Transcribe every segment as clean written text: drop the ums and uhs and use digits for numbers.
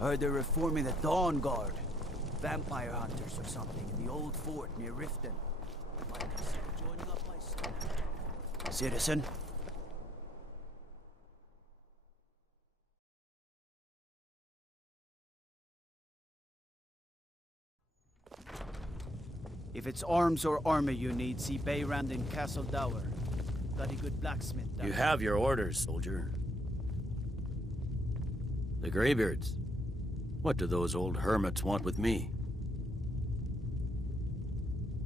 Heard they're reforming the Dawn Guard. Vampire hunters or something in the old fort near Riften. Might consider joining up myself. Citizen? If it's arms or armor you need, see Bayrand in Castle Dower. Got a good blacksmith down You there. have your orders, soldier. The Greybeards. What do those old hermits want with me?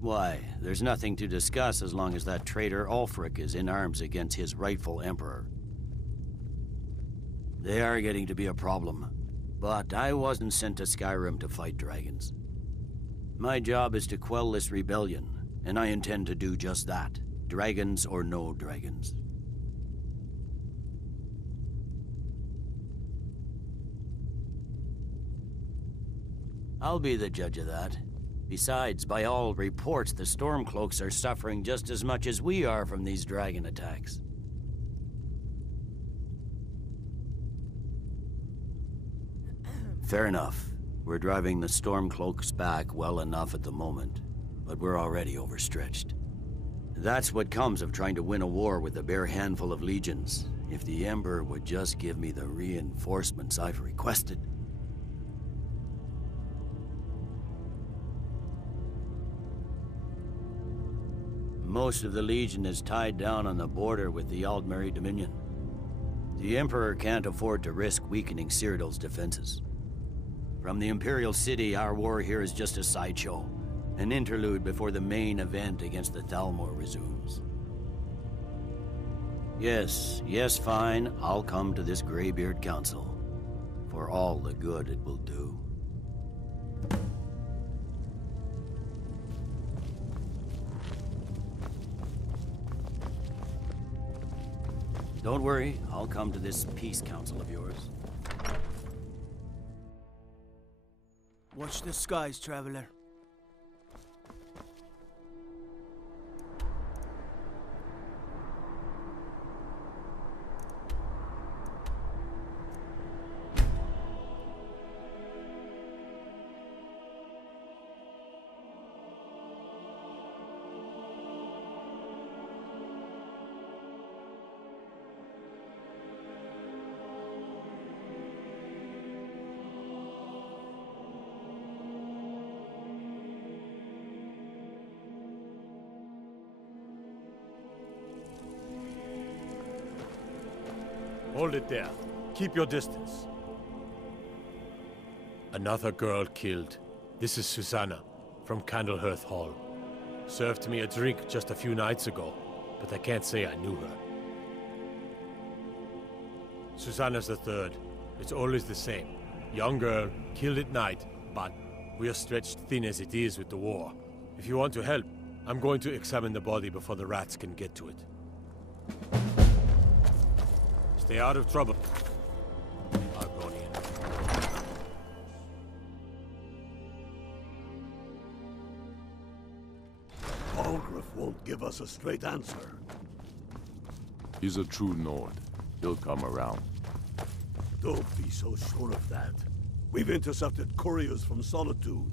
Why, there's nothing to discuss as long as that traitor Ulfric is in arms against his rightful emperor. They are getting to be a problem, but I wasn't sent to Skyrim to fight dragons. My job is to quell this rebellion, and I intend to do just that, dragons or no dragons. I'll be the judge of that. Besides, by all reports, the Stormcloaks are suffering just as much as we are from these dragon attacks. Fair enough. We're driving the Stormcloaks back well enough at the moment, but we're already overstretched. That's what comes of trying to win a war with a bare handful of legions. If the Emperor would just give me the reinforcements I've requested. Most of the Legion is tied down on the border with the Aldmeri Dominion. The Emperor can't afford to risk weakening Cyrodiil's defenses. From the Imperial City, our war here is just a sideshow, an interlude before the main event against the Thalmor resumes. Yes, fine, I'll come to this Greybeard Council, for all the good it will do. Don't worry, I'll come to this peace council of yours. Watch the skies, traveler. Hold it there. Keep your distance. Another girl killed. This is Susanna, from Candlehearth Hall. Served me a drink just a few nights ago, but I can't say I knew her. Susanna's the third. It's always the same. Young girl, killed at night, but we are stretched thin as it is with the war. If you want to help, I'm going to examine the body before the rats can get to it. Stay out of trouble. Argonian. Balgruuf won't give us a straight answer. He's a true Nord. He'll come around. Don't be so sure of that. We've intercepted couriers from Solitude.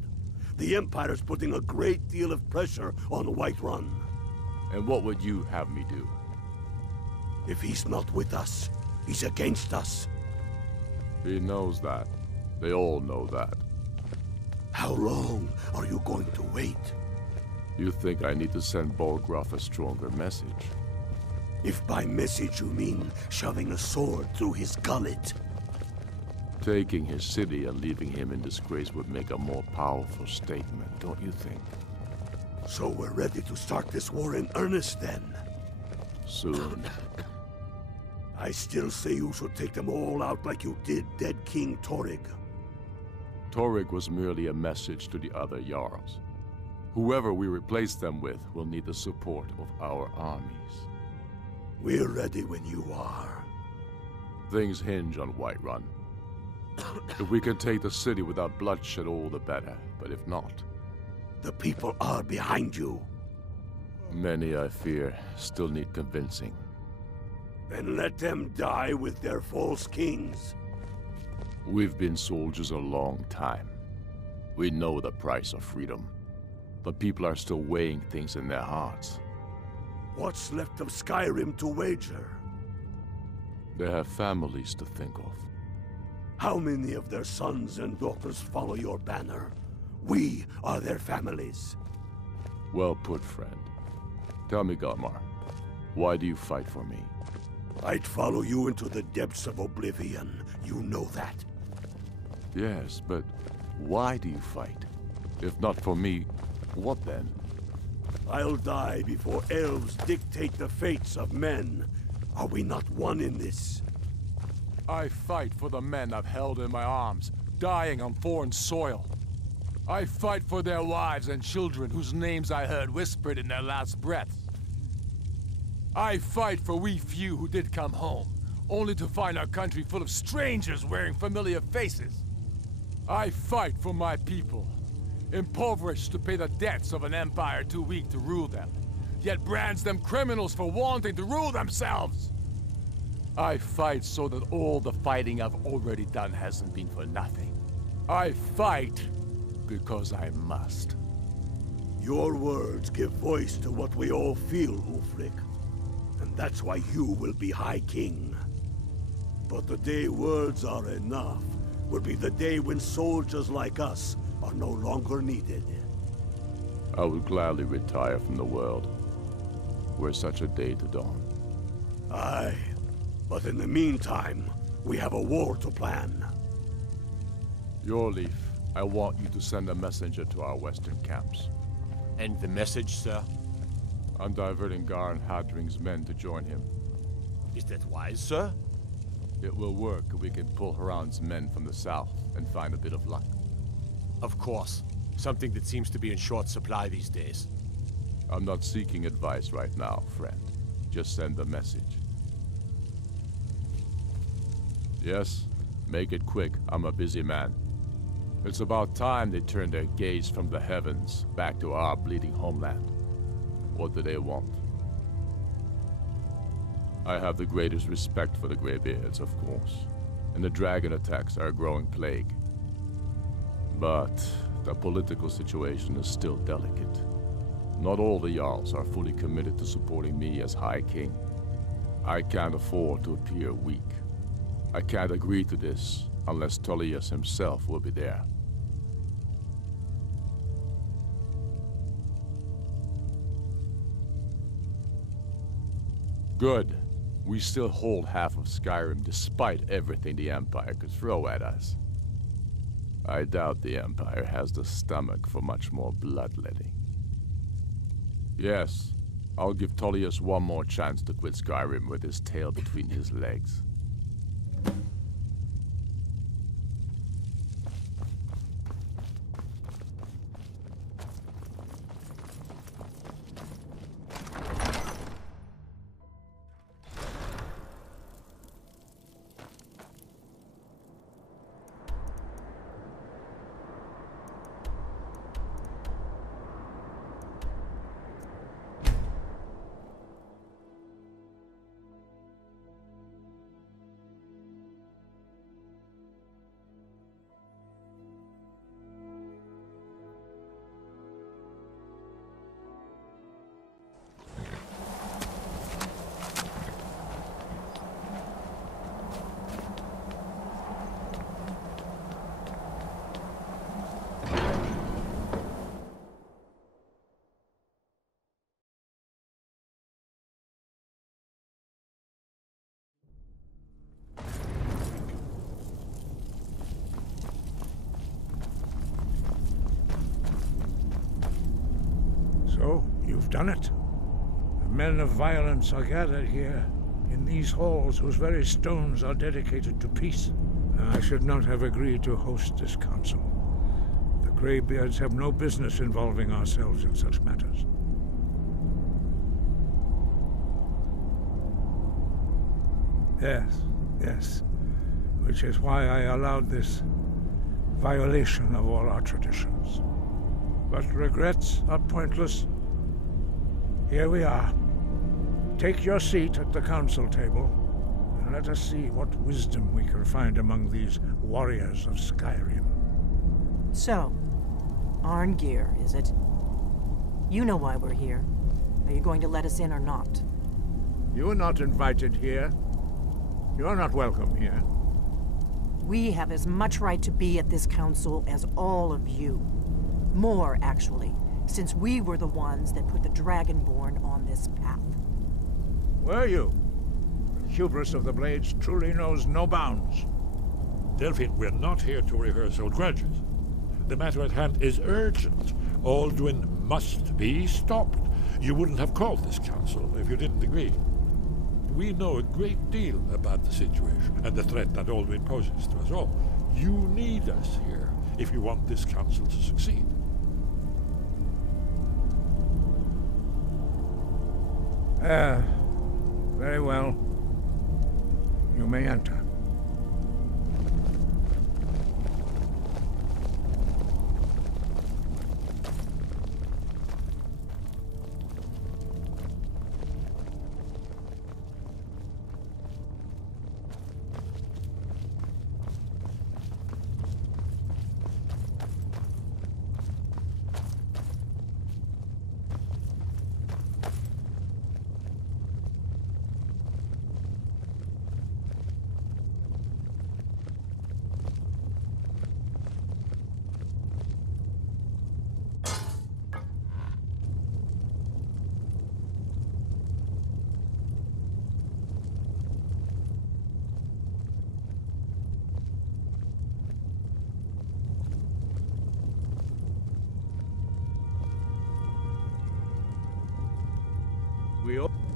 The Empire's putting a great deal of pressure on Whiterun. And what would you have me do? If he's not with us, he's against us. He knows that. They all know that. How long are you going to wait? You think I need to send Balgruuf a stronger message? If by message you mean shoving a sword through his gullet. Taking his city and leaving him in disgrace would make a more powerful statement, don't you think? So we're ready to start this war in earnest then? Soon. I still say you should take them all out like you did dead King Torrig. Torrig was merely a message to the other Jarls. Whoever we replace them with will need the support of our armies. We're ready when you are. Things hinge on Whiterun. If we can take the city without bloodshed, all the better. But if not... The people are behind you. Many, I fear, still need convincing. Then let them die with their false kings. We've been soldiers a long time. We know the price of freedom. But people are still weighing things in their hearts. What's left of Skyrim to wager? They have families to think of. How many of their sons and daughters follow your banner? We are their families. Well put, friend. Tell me, Galmar, why do you fight for me? I'd follow you into the depths of oblivion. You know that. Yes, but why do you fight? If not for me, what then? I'll die before elves dictate the fates of men. Are we not one in this? I fight for the men I've held in my arms, dying on foreign soil. I fight for their wives and children whose names I heard whispered in their last breaths. I fight for we few who did come home, only to find our country full of strangers wearing familiar faces. I fight for my people, impoverished to pay the debts of an empire too weak to rule them, yet brands them criminals for wanting to rule themselves. I fight so that all the fighting I've already done hasn't been for nothing. I fight because I must. Your words give voice to what we all feel, Ulfric. And that's why you will be High King. But the day words are enough will be the day when soldiers like us are no longer needed. I would gladly retire from the world, were such a day to dawn. Aye, but in the meantime, we have a war to plan. Your Leaf, I want you to send a messenger to our western camps. And the message, sir? I'm diverting Gar and Hadring's men to join him. Is that wise, sir? It will work if we can pull Haran's men from the south and find a bit of luck. Of course. Something that seems to be in short supply these days. I'm not seeking advice right now, friend. Just send the message. Yes? Make it quick. I'm a busy man. It's about time they turned their gaze from the heavens back to our bleeding homeland. What do they want? I have the greatest respect for the Greybeards, of course, and the dragon attacks are a growing plague. But the political situation is still delicate. Not all the Jarls are fully committed to supporting me as High King. I can't afford to appear weak. I can't agree to this unless Tullius himself will be there. Good. We still hold half of Skyrim despite everything the Empire could throw at us. I doubt the Empire has the stomach for much more bloodletting. Yes, I'll give Tullius one more chance to quit Skyrim with his tail between his legs. So, you've done it. The men of violence are gathered here, in these halls whose very stones are dedicated to peace. I should not have agreed to host this council. The Greybeards have no business involving ourselves in such matters. Yes. Which is why I allowed this violation of all our traditions. But regrets are pointless. Here we are. Take your seat at the council table, and Let us see what wisdom we can find among these warriors of Skyrim. So, Arngeir, is it? You know why we're here. Are you going to let us in or not? You are not invited here. You are not welcome here. We have as much right to be at this council as all of you. More, actually, since we were the ones that put the Dragonborn on this path. Were you? The hubris of the Blades truly knows no bounds. Delphine, we're not here to rehearse old grudges. The matter at hand is urgent. Alduin must be stopped. You wouldn't have called this council if you didn't agree. We know a great deal about the situation and the threat that Alduin poses to us all. You need us here if you want this council to succeed. Very well. You may enter.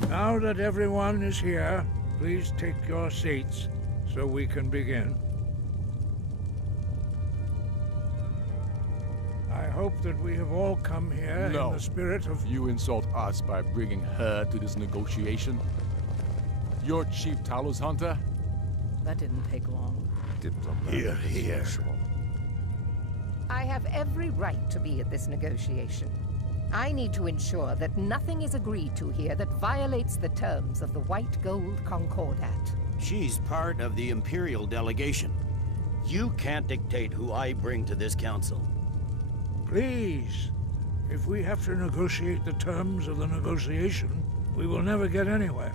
Now that everyone is here, please take your seats so we can begin. I hope that we have all come here in the spirit of... You insult us by bringing her to this negotiation? You're Chief Talos Hunter? That didn't take long. Hear, hear. I have every right to be at this negotiation. I need to ensure that nothing is agreed to here that violates the terms of the White Gold Concordat. She's part of the Imperial delegation. You can't dictate who I bring to this council. Please, if we have to negotiate the terms of the negotiation, we will never get anywhere.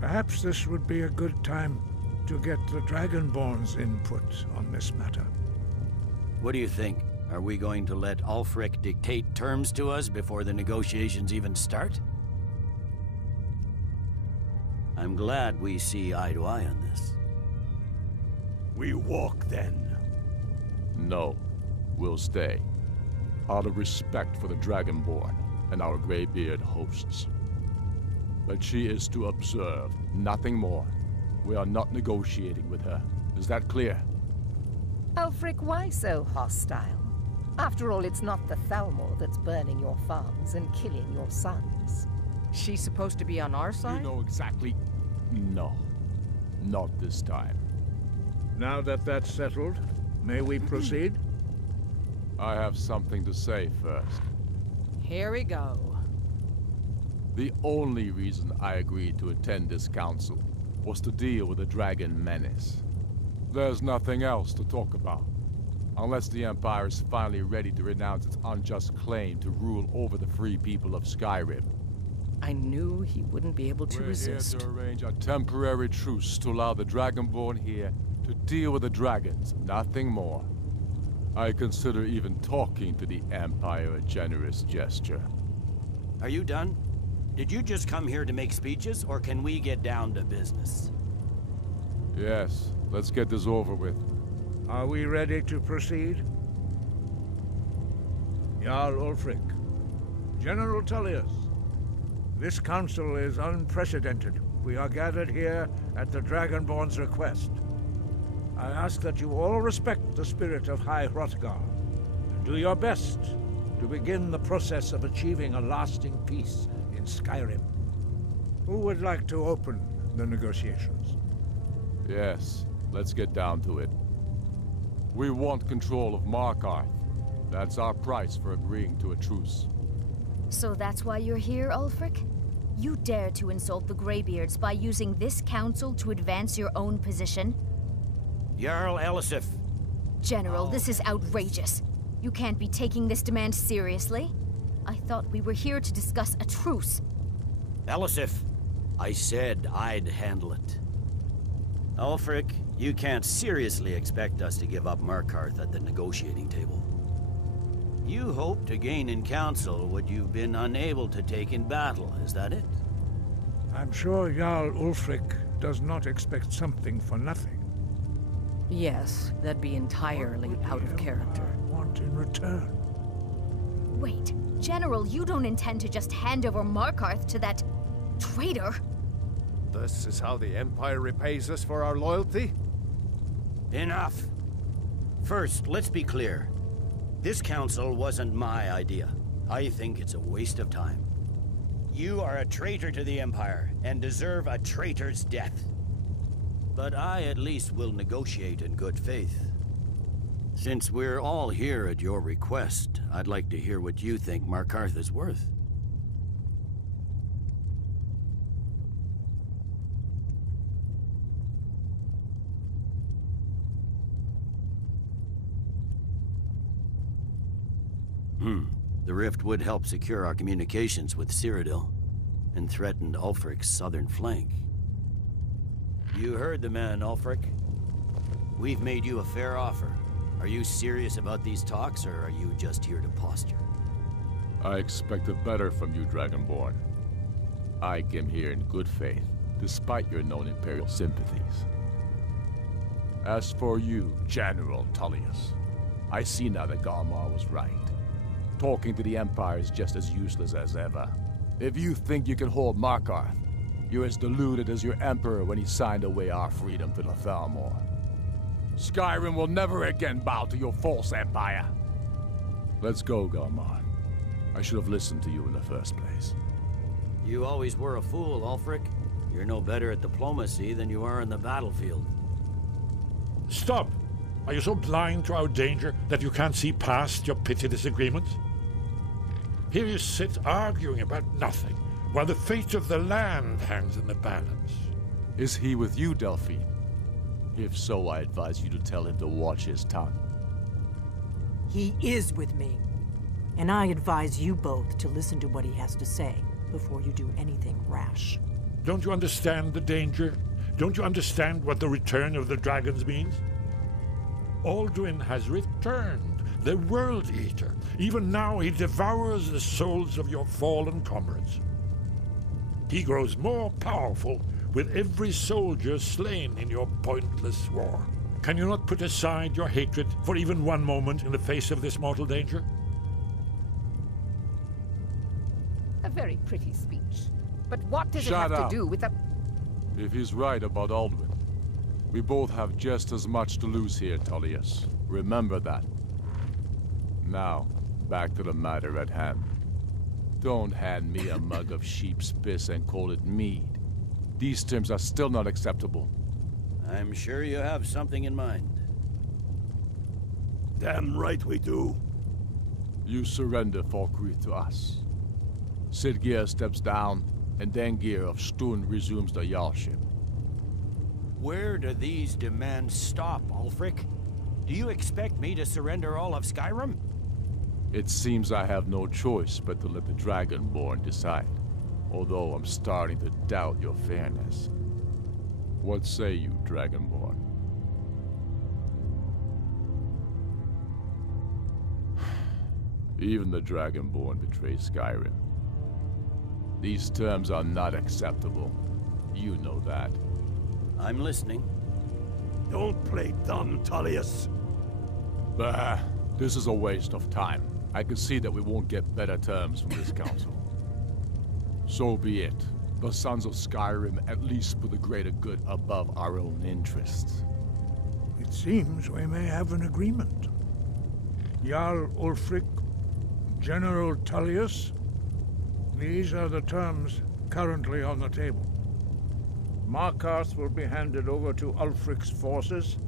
Perhaps this would be a good time to get the Dragonborn's input on this matter. What do you think? Are we going to let Ulfric dictate terms to us before the negotiations even start? I'm glad we see eye to eye on this. We walk then. No. We'll stay. Out of respect for the Dragonborn and our Greybeard hosts. But she is to observe, nothing more. We are not negotiating with her. Is that clear? Ulfric, why so hostile? After all, it's not the Thalmor that's burning your farms and killing your sons. She's supposed to be on our side? You know exactly... No. Not this time. Now that that's settled, may we proceed? I have something to say first. Here we go. The only reason I agreed to attend this council was to deal with the dragon menace. There's nothing else to talk about. Unless the Empire is finally ready to renounce its unjust claim to rule over the free people of Skyrim. I knew he wouldn't be able to resist. We're here to arrange a temporary truce to allow the Dragonborn here to deal with the dragons, nothing more. I consider even talking to the Empire a generous gesture. Are you done? Did you just come here to make speeches, or can we get down to business? Yes, let's get this over with. Are we ready to proceed? Jarl Ulfric, General Tullius, this council is unprecedented. We are gathered here at the Dragonborn's request. I ask that you all respect the spirit of High Hrothgar, and do your best to begin the process of achieving a lasting peace in Skyrim. Who would like to open the negotiations? Yes, let's get down to it. We want control of Markarth. That's our price for agreeing to a truce. So that's why you're here, Ulfric? You dare to insult the Greybeards by using this council to advance your own position? Jarl Elisif. General, this is outrageous. You can't be taking this demand seriously. I thought we were here to discuss a truce. Elisif, I said I'd handle it. Ulfric, you can't seriously expect us to give up Markarth at the negotiating table. You hoped to gain in council what you've been unable to take in battle, is that it? I'm sure Jarl Ulfric does not expect something for nothing. Yes, that'd be entirely out of character. Want in return? Wait, General, you don't intend to just hand over Markarth to that traitor? This is how the Empire repays us for our loyalty? Enough! First, let's be clear. This council wasn't my idea. I think it's a waste of time. You are a traitor to the Empire, and deserve a traitor's death. But I at least will negotiate in good faith. Since we're all here at your request, I'd like to hear what you think Markarth is worth. The rift would help secure our communications with Cyrodiil, and threatened Ulfric's southern flank. You heard the man, Ulfric. We've made you a fair offer. Are you serious about these talks, or are you just here to posture? I expected better from you, Dragonborn. I came here in good faith, despite your known Imperial sympathies. As for you, General Tullius, I see now that Galmar was right. Talking to the Empire is just as useless as ever. If you think you can hold Markarth, you're as deluded as your Emperor when he signed away our freedom to the Thalmor. Skyrim will never again bow to your false empire. Let's go, Galmar. I should have listened to you in the first place. You always were a fool, Ulfric. You're no better at diplomacy than you are in the battlefield. Stop! Are you so blind to our danger that you can't see past your petty disagreements? Here you sit arguing about nothing, while the fate of the land hangs in the balance. Is he with you, Delphine? If so, I advise you to tell him to watch his tongue. He is with me. And I advise you both to listen to what he has to say before you do anything rash. Don't you understand the danger? Don't you understand what the return of the dragons means? Alduin has returned, the World Eater. Even now he devours the souls of your fallen comrades. He grows more powerful with every soldier slain in your pointless war. Can you not put aside your hatred for even one moment in the face of this mortal danger? A very pretty speech. But what does it Shut have up. to do with the... If he's right about Alduin, we both have just as much to lose here, Tullius. Remember that. Now, back to the matter at hand. Don't hand me a mug of sheep's piss and call it mead. These terms are still not acceptable. I'm sure you have something in mind. Damn right we do. You surrender Falkreath to us. Sidgeir steps down, and Dengir of Stun resumes the Jarlship. Where do these demands stop, Ulfric? Do you expect me to surrender all of Skyrim? It seems I have no choice but to let the Dragonborn decide, although I'm starting to doubt your fairness. What say you, Dragonborn? Even the Dragonborn betray Skyrim. These terms are not acceptable. You know that. I'm listening. Don't play dumb, Tullius. Bah, this is a waste of time. I can see that we won't get better terms from this council. So be it. The Sons of Skyrim at least put the greater good above our own interests. It seems we may have an agreement. Jarl Ulfric, General Tullius, these are the terms currently on the table. Markarth will be handed over to Ulfric's forces,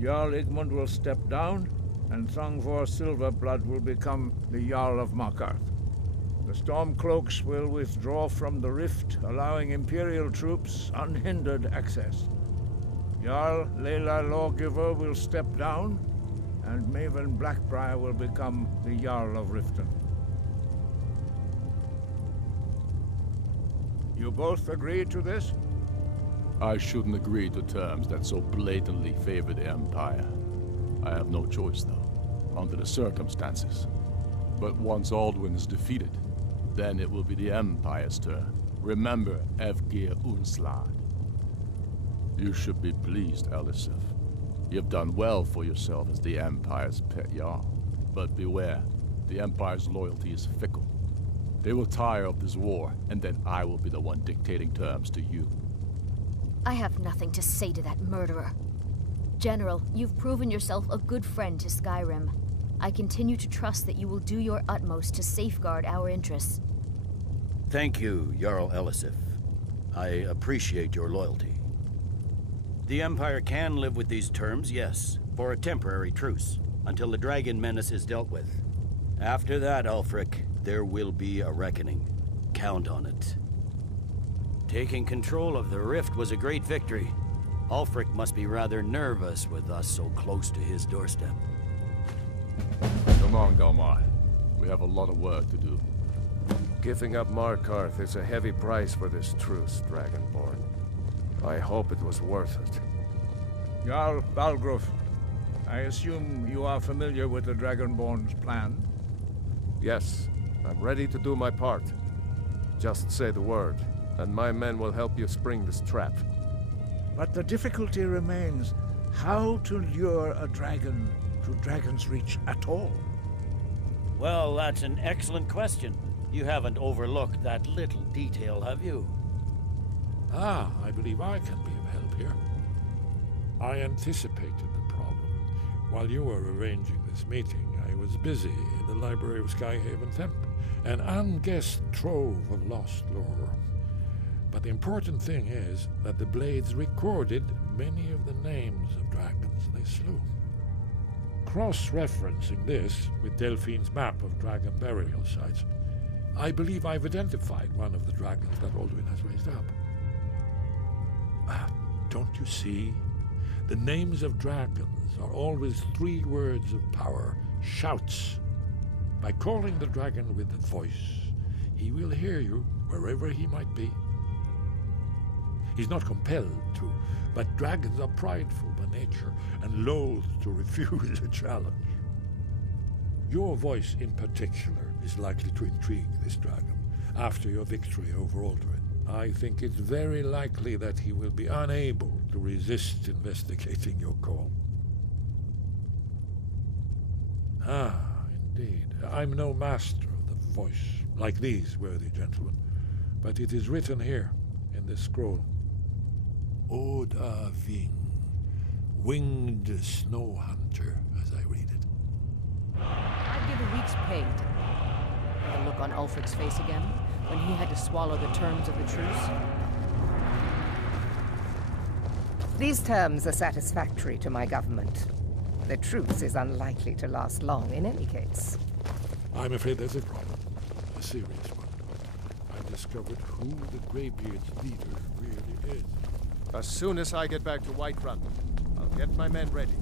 Jarl Igmund will step down, and Thongvor Silverblood will become the Jarl of Markarth. The Stormcloaks will withdraw from the rift, allowing Imperial troops unhindered access. Jarl Layla Lawgiver will step down, and Maven Blackbriar will become the Jarl of Riften. You both agree to this? I shouldn't agree to terms that so blatantly favor the Empire. I have no choice, though, under the circumstances. But once Alduin is defeated, then it will be the Empire's turn. Remember Evgir Unslad. You should be pleased, Elisif. You've done well for yourself as the Empire's pet Jarl. But beware, the Empire's loyalty is fickle. They will tire of this war, and then I will be the one dictating terms to you. I have nothing to say to that murderer. General, you've proven yourself a good friend to Skyrim. I continue to trust that you will do your utmost to safeguard our interests. Thank you, Jarl Elisif. I appreciate your loyalty. The Empire can live with these terms, yes, for a temporary truce, until the dragon menace is dealt with. After that, Ulfric, there will be a reckoning. Count on it. Taking control of the rift was a great victory. Ulfric must be rather nervous with us so close to his doorstep. Come on, Galmar. We have a lot of work to do. Giving up Markarth is a heavy price for this truce, Dragonborn. I hope it was worth it. Jarl Balgruf, I assume you are familiar with the Dragonborn's plan? Yes, I'm ready to do my part. Just say the word, and my men will help you spring this trap. But the difficulty remains how to lure a dragon to Dragon's Reach at all. Well, that's an excellent question. You haven't overlooked that little detail, have you? Ah, I believe I can be of help here. I anticipated the problem. While you were arranging this meeting, I was busy in the library of Skyhaven Temple, an unguessed trove of lost lore. But the important thing is that the Blades recorded many of the names of dragons they slew. Cross-referencing this with Delphine's map of dragon burial sites, I believe I've identified one of the dragons that Alduin has raised up. Don't you see? The names of dragons are always 3 words of power, shouts. By calling the dragon with the voice, he will hear you wherever he might be. He's not compelled to, but dragons are prideful by nature and loath to refuse a challenge. Your voice in particular is likely to intrigue this dragon after your victory over Alduin. I think it's very likely that he will be unable to resist investigating your call. Ah, indeed. I'm no master of the voice, like these worthy gentlemen, but it is written here in this scroll. Oda Ving, winged snow hunter, as I read it. I'd give a week's pay to the look on Ulfric's face again when he had to swallow the terms of the truce. These terms are satisfactory to my government. The truce is unlikely to last long in any case. I'm afraid there's a problem. A serious one. I've discovered who the Greybeard's leader really is. As soon as I get back to Whiterun, I'll get my men ready.